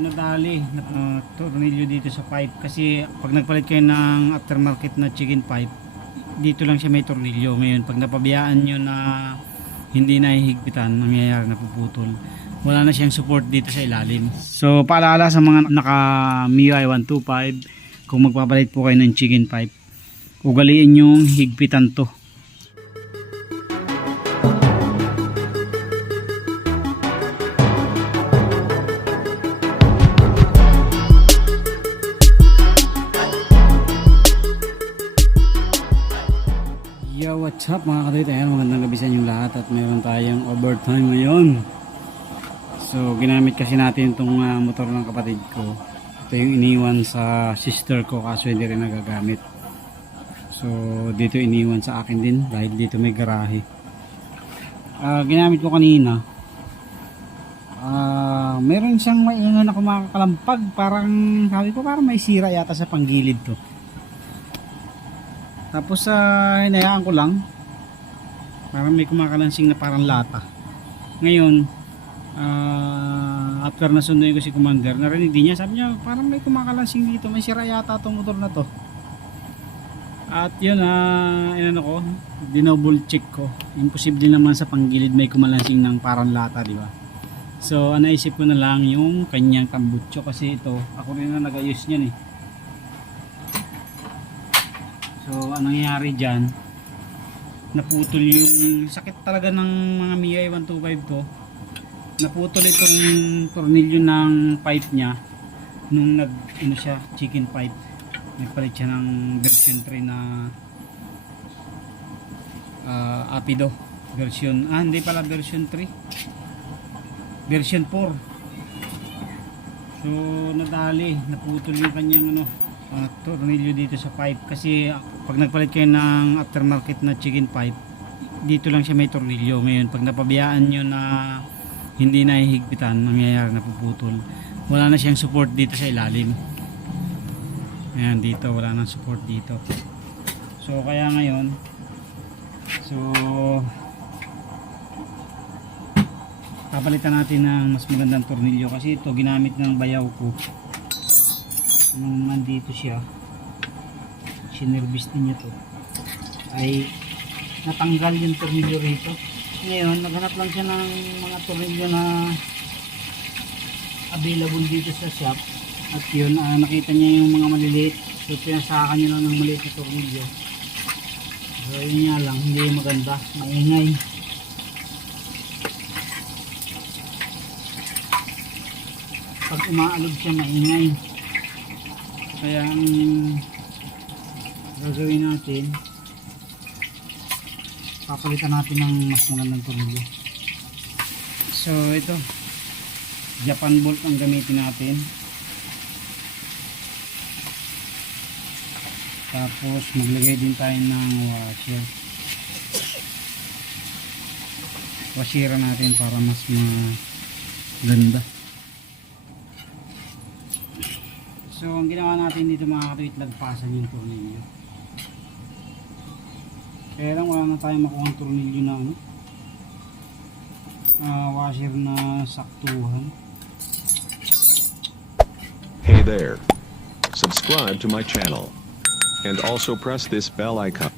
nadali na tornilyo dito sa pipe kasi pag nagpalit kayo ng aftermarket na chicken pipe, dito lang siya may tornilyo. Ngayon pag napabiyaan nyo na hindi nahihigpitan, nangyayari na puputol, wala na siyang support dito sa ilalim. So paalala sa mga naka MIUI 125, kung magpapalit po kayo ng chicken pipe, ugaliin yung higpitan to. Yo, what's up mga katoy? Ayan, magandang gabi sa inyong lahat at mayroon tayong overtime ngayon. So ginamit kasi natin itong motor ng kapatid ko. Ito yung iniwan sa sister ko kaso hindi rin nagagamit. So dito iniwan sa akin din dahil dito may garahe. Ginamit ko kanina. Meron siyang maingay na kumakalampag. Parang sabi ko parang may sira yata sa panggilid to. Tapos hinayaan ko lang. Parang may kumakalansing na parang lata. Ngayon after nasunduin ko si commander, narinig din niya, sabi niya parang may kumakalansing dito, may sira yata itong motor na to. At yun inano ko, dinouble check ko. Imposible naman sa panggilid may kumalansing ng parang lata, di ba? So naisip ko na lang yung kanyang tambutso kasi ito ako rin na nag-ayos niyan eh. So anong nangyari dyan, naputol yung sakit talaga ng mga MIUI 125 to. Naputol itong tornilyo ng pipe nya nung siya chicken pipe. Nagpalit siya ng version 3 na Apido version, hindi pala version 3, version 4. So nadali, naputol yung kanyang tornilyo dito sa pipe kasi pag nagpalit kayo ng aftermarket na chicken pipe, dito lang siya may tornilyo. Ngayon pag napabiyaan nyo na hindi nahihigpitan, nangyayari na puputol, wala na siyang support dito sa ilalim. Ayan, dito wala nang support dito. So kaya ngayon, papalitan natin ng mas magandang tornilyo kasi ito ginamit ng bayaw ko. Nung nandito siya, sinervis din niya to, ay natanggal yung tornilyo rito. Ngayon naghanap lang siya ng mga tornilyo na available dito sa shop at yun, nakita niya yung mga maliliit, so pinasakan niya lang ng maliit na tornilyo. So yun nga lang, hindi maganda, maingay. Pag umaalog siya maingay. Kaya ang gagawin natin, papalitan natin ng mas magandang tornilyo. So ito, Japan bolt ang gamitin natin. Tapos maglagay din tayo ng washer. Washeran natin para mas maganda. So ang ginawa natin dito mga katuwit, lagpasan yung tornilyo. Kaya lang wala na tayong makuha ang tornilyo na washer na saktuhan. Hey there! Subscribe to my channel. And also press this bell icon.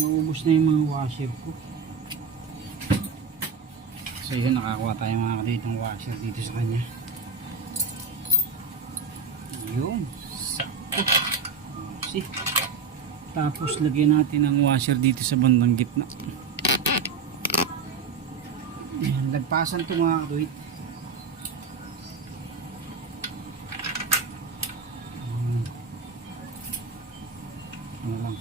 Maubos na yung mga washer ko. So yun, nakakuha tayo mga katuwit ng washer dito sa kanya. Yun, sakto. See? Tapos lagyan natin ang washer dito sa bandang gitna. Ayan, lagpasan ito mga katuwit. Ano lang.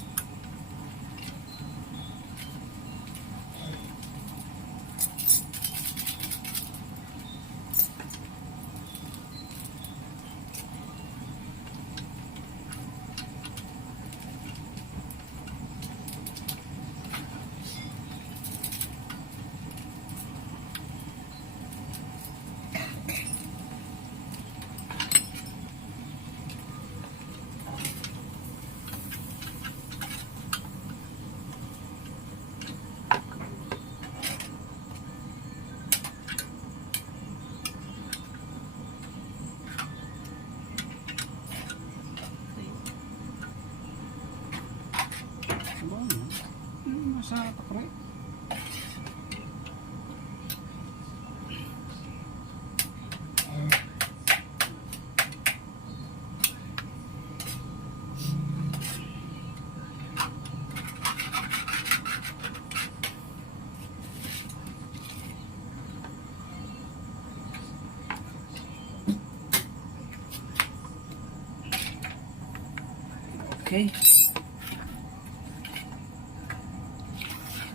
Okay.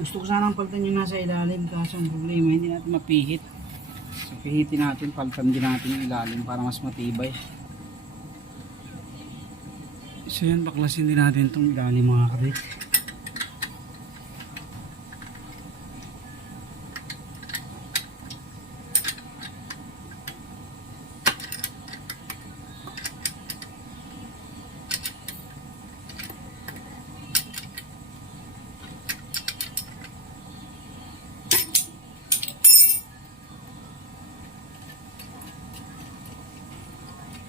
Gusto ko sanang palitan yung nasa ilalim, kaso ang problema hindi natin mapihit. So pihitin natin, palitan din natin yung ilalim para mas matibay. So yan, baklasin din natin itong ilalim mga kabit.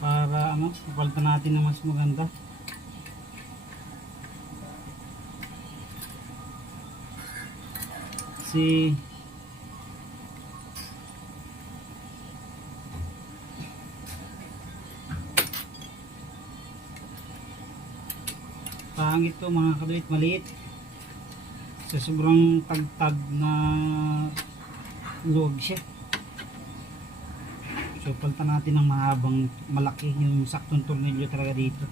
Para ano, papalitan natin na mas maganda. Kasi pangit to mga kadwit, maliit. Sa sobrang tagtag na luwag siya. So palitan natin ng mahabang malaki yung saktong tornilyo talaga dito.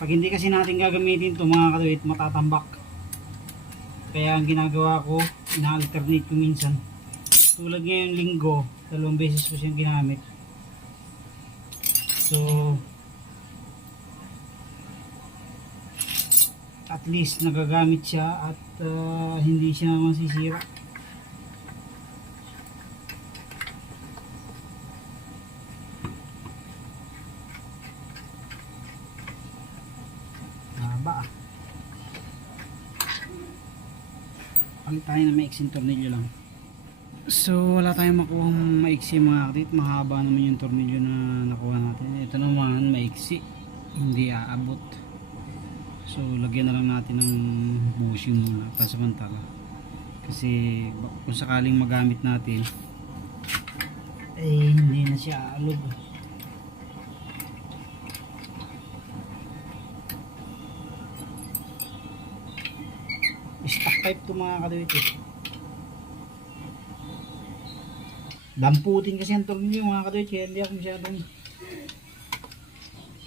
Pag hindi kasi natin gagamitin to mga kadwit, matatambak. Kaya ang ginagawa ko, ina-alternate ko minsan. Tulad ngayong linggo, 2 beses ko siyang ginamit. So at least nagagamit siya at hindi siya masisira. Palit tayo na maiksing tornilyo lang. So wala tayong makuhang maiksi mga kadit. Mahaba naman yung tornilyo na nakuha natin. Ito naman maiksi, hindi aabot. So lagyan na lang natin ng bushing muna pansamantala. Kasi kung sakaling magamit natin eh hindi na siya aalog. Stock type to mga kadawit eh. Damputin kasi ang tornilyo mga kadawit, kaya hindi ako masyadong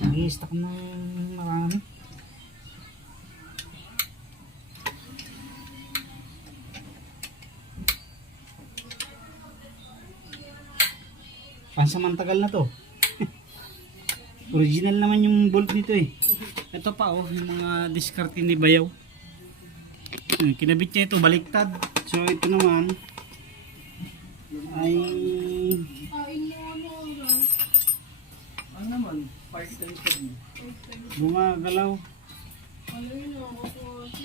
nag-i-stock ng marami. Pansamantagal na to. Original naman yung bolt nito eh. Ito pa oh, yung mga diskarte ni Bayaw. Kinabit niya ito baliktad. So ito naman ay ano naman, part tension. Gumagalaw.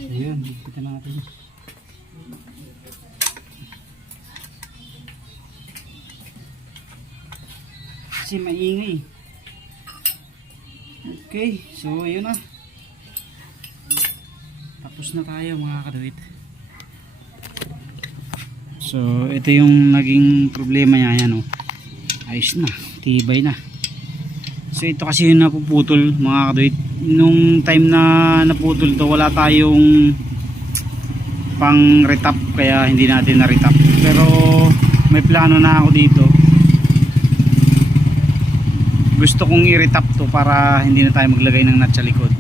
Ayun, kita natin. Kasi maingay. Okay, so ayun na. Tapos na tayo mga kadawit. So ito yung naging problema niya. Ayan, oh. Ayos na, tibay na. So ito kasi yung napuputol mga kadawit. Nung time na naputol to, wala tayong pang retap, kaya hindi natin na retap. Pero may plano na ako dito. Gusto kong i-retap to para hindi na tayo maglagay ng nut sa likod.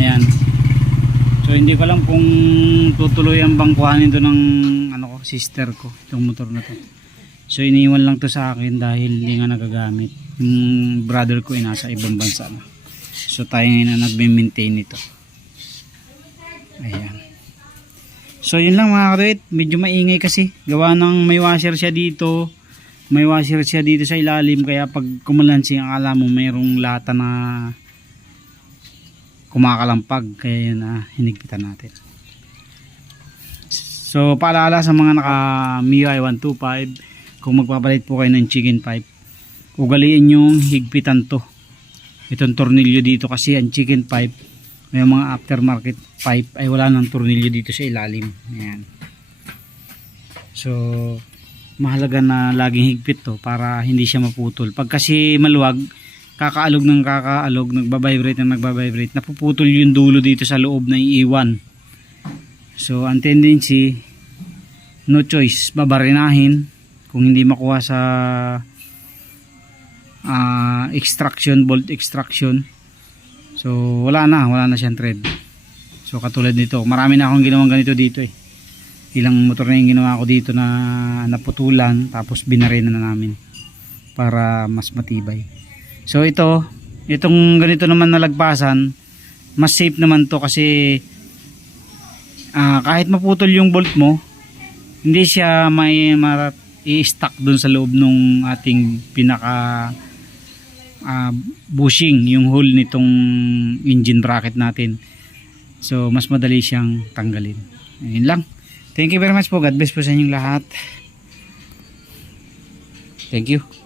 Ayan. So hindi ko alam kung tutuloy ang bangkuhanin to ng ano ko, sister ko, itong motor na to. So iniwan lang to sa akin dahil hindi nga nagagamit. Yung brother ko ay nasa ibang bansa na. So tayo ngayon na nagme-maintain nito. Ayan. So yun lang mga kadawit, medyo maingay kasi. Gawa ng may washer siya dito. May washer siya dito sa ilalim, kaya pag kumalansing akala mo mayroong lata na kumakalampag, kaya yun na hinigpitan natin. So paalala sa mga naka MIUI 125, kung magpapalit po kayo ng chicken pipe, ugaliin yung higpitan to, itong tornilyo dito, kasi ang chicken pipe, may mga aftermarket pipe ay wala ng tornilyo dito sa ilalim. Ayan. So mahalaga na laging higpit to para hindi siya maputol. Pag kasi maluwag, kakaalog ng kakaalog, nagbabibrate ng nagbabibrate, napuputol yung dulo dito sa loob na iiwan. So ang tendency, no choice, babarinahin kung hindi makuha sa extraction, bolt extraction. So wala na siyang thread. So katulad nito, marami na akong ginawang ganito dito eh. Ilang motor na yung ginawa ko dito na naputulan, tapos binarena na namin para mas matibay. So itong ganito naman na lagpasan, mas safe naman to kasi kahit maputol yung bolt mo, hindi siya may i-stuck dun sa loob nung ating pinaka bushing, yung hole nitong engine bracket natin. So mas madali siyang tanggalin. Ayun lang. Thank you very much po. God bless po sa inyong lahat. Thank you.